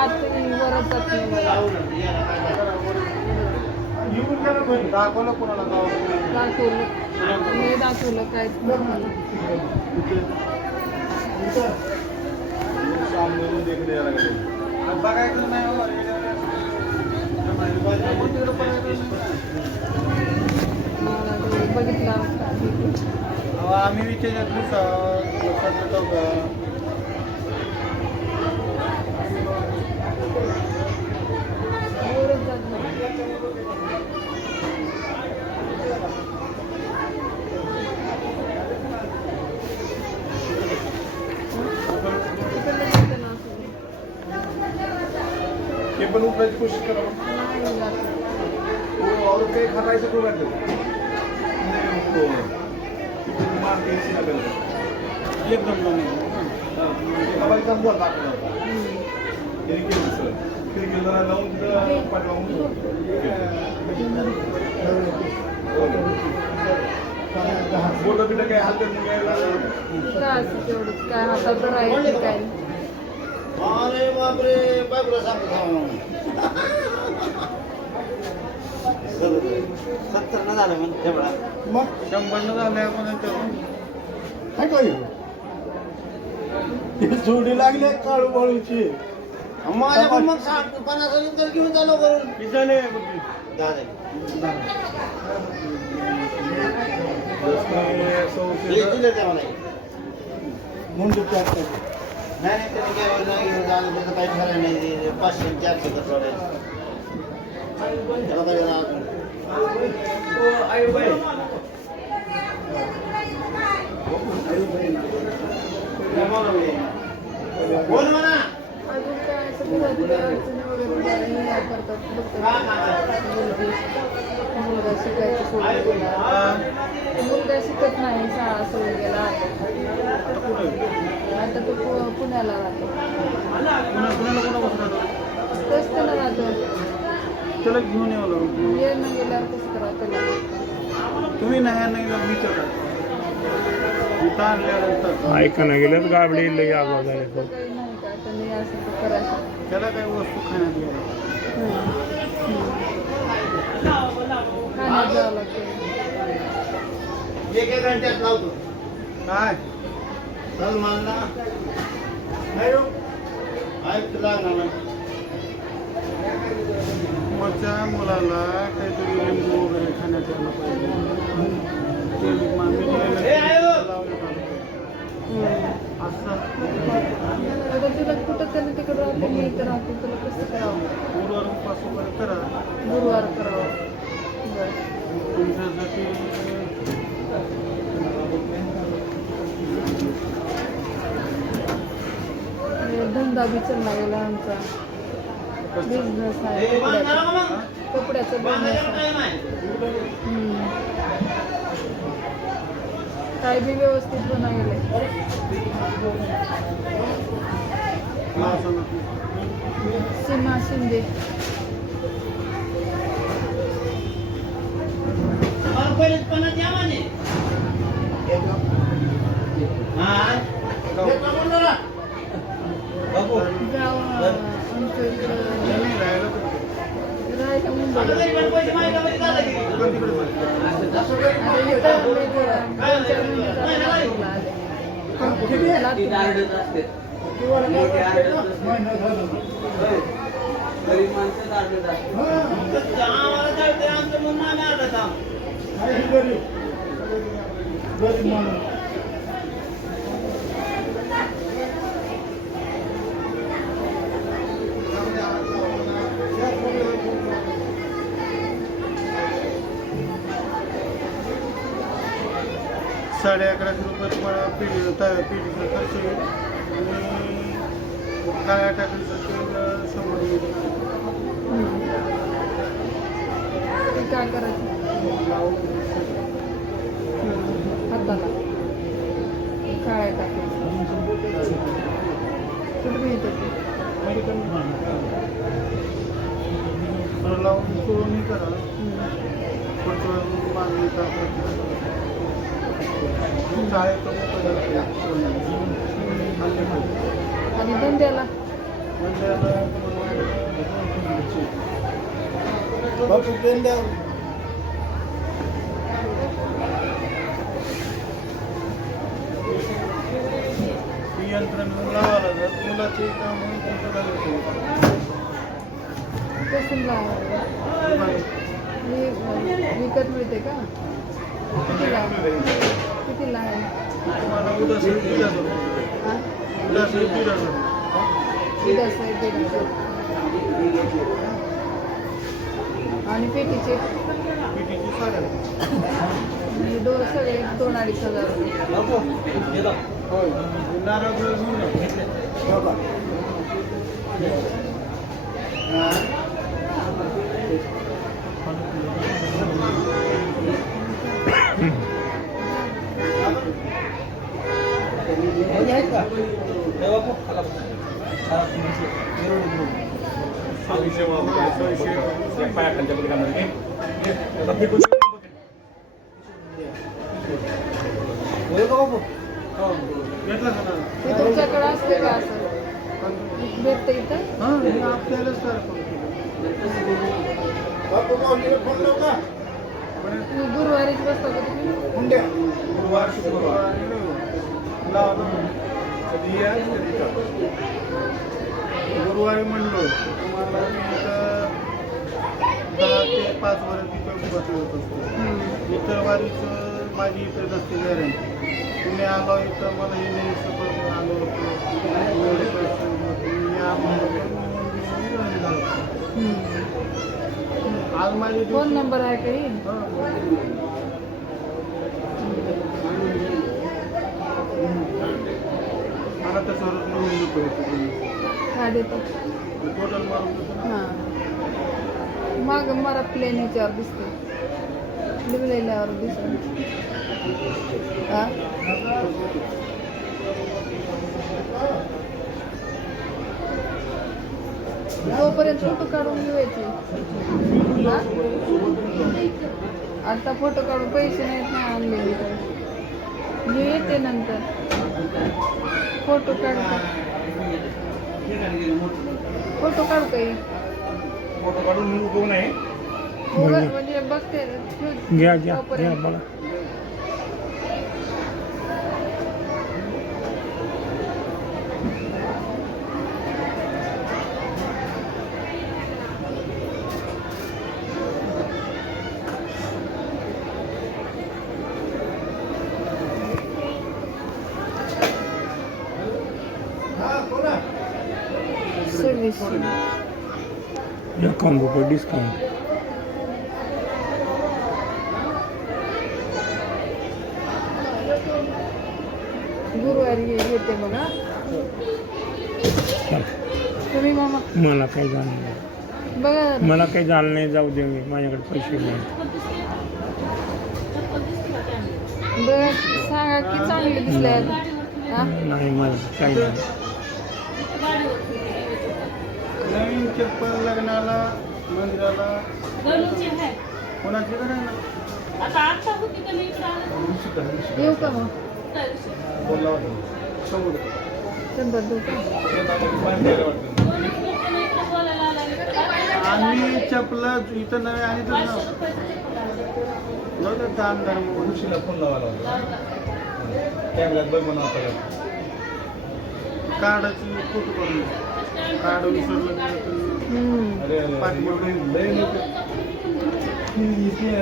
आत वरच जात नाही मला. दाखवलं कोणाला दाखवलं मी दाखवलं काय बघायचं नाही बघितला आम्ही विचारलं वरच जात नाही. तिकडलं जातं ना असं. हे पण उठवायची कोशिश करा नाही जात. और काही खातायचं तो वाटलं एकदम बोट बिट काय हलत काय असं तेवढंच काय हातात राहायचं काय नाही. अरे बापरे बायकोला सांगतो 70 न झालं म्हणजे तेवढा मग 100 न झालंय आपण काय काय जोडी लागले काळू बाळूची माझ्या पण मग 50 लिटर घेऊन चालू करून किती झाले मुंडू नाही त्याने काय झालं त्याचं काही खरं नाही 500-400 कसं त्याला काय बोल म्हणा अजून काय असं घरातल्या अडचणी वगैरे नाही करतात मुलगा शिकायचं सोडून गेला. मुलगा शिकत नाही शाळा सोडून गेला आता तो पुण्याला राहतो. तेच त्याला राहतो त्याला घेऊन यावं लागून येणं गेल्यावर कसं करा त्याला तुम्ही नाही विचारता ऐका ना गेल्यात गाबडी लई आवाज आहे तो. काही नाही का त्यांनी असं तर करायचं. त्याला काही वस्तू खाण्यात गेला खाण्यात जावं लागतं. एक घंट्यात लावतो काय सलमानला ऐक लागणार नाही मगच्या मुलाला काहीतरी लिंबू वगैरे खाण्यात यायला पाहिजे असं आता तुला कुठं त्यानं तिकडं राहते मी इथं राहते तुला कसं करावं. गुरुवारपास वगैरे करा गुरुवार करावं बरं. तुमच्यासाठी धंदा बी चालला गेला आमचा बिझनेस आहे कपड्याचा बिझनेस आहे. काय बी व्यवस्थित बनवले. सीमा शिंदे गाव आमचं इकडं राहायला मुंबईला. आता इथं दोन-चार महिने झाले नागपूरला आले. ₹1150 तुम्हाला पिढीचा खर्च येईल आणि काळ्या टाकीचं तेल 100 काय करायचं हाताला काय टाकायचं कुठं मिळतं ते लावून चोळून करा मागणी आणि धंद्याला तुम्हाला बापू पेन द्या. ही यंत्रणा लावायला जात मुलाचे काम कसं लावायला? विकत मिळते का? कितीला आहे? तुम्हाला उद्या दीड हजार हा? उद्या दीड हजार. दुधाचं आहे 1,500. आणि पेटीचे पिटीची 5,500. दोन सगळे 2,500 रुपये. होय नारळ घेऊन घेतला का दादा? ते तुमच्याकडे असते का असं भेटतं इथं? हां आपल्यालाच तर बापू मावशीला फोन लाव का? तुम्ही गुरुवारीच बसता का तुम्ही? हुंड्या गुरुवार शुक्रवार लावा. कधी या कधी जा. गुरुवारी म्हणलो तुम्हाला मी इथं 10 ते 5 वर्ष तिथं बसलो होतो. इतर वारीच माझी इथं नसते गॅरंटी. तुम्ही आलो इथं मला हे नाही सपोज आलो होतो एवढे पैसे या आज माझी फोन नंबर आहे काही? मला तर सर्व लिहून देतो काय देतो? टोटल मारून देतो. हां मग मला प्लेन ह्याच्यावर दिसते लिहिलेल्यावर दिसत. हां तोपर्यंत फोटो काढून घ्यायचे. हां आता फोटो काढून पैसे नाहीत ना आणलेले तर मी येते नंतर फोटो काढतो. फोटो काढू काही फोटो काढून मी उभं नाही. म्हणजे बघते घ्या घ्या घ्या बघा. सर्विस 51 रुपये डिस्काउंट. गुरुवारी येते बघा चल. तुम्ही मामा मला काही झालं नाही. बघा मला काही झालं नाही. जाऊ दे मी माझ्याकडे पैसे नाही. बघा सांगा की चांगले दिसले हा नाही मला काही नाही. नवीन चप्पल लग्नाला मंदिराला कोणाची नाही ना. येऊ का मग बोलला होता 100 देऊ का? आम्ही चपला इथं नव्हे आणि तर नव्हतं दान धर्म फोन लावायला होता कॅमेऱ्यात बघ म्हणून कार्डाची फोटो करून कार्ड विसरलं हम्म. पाठीमागून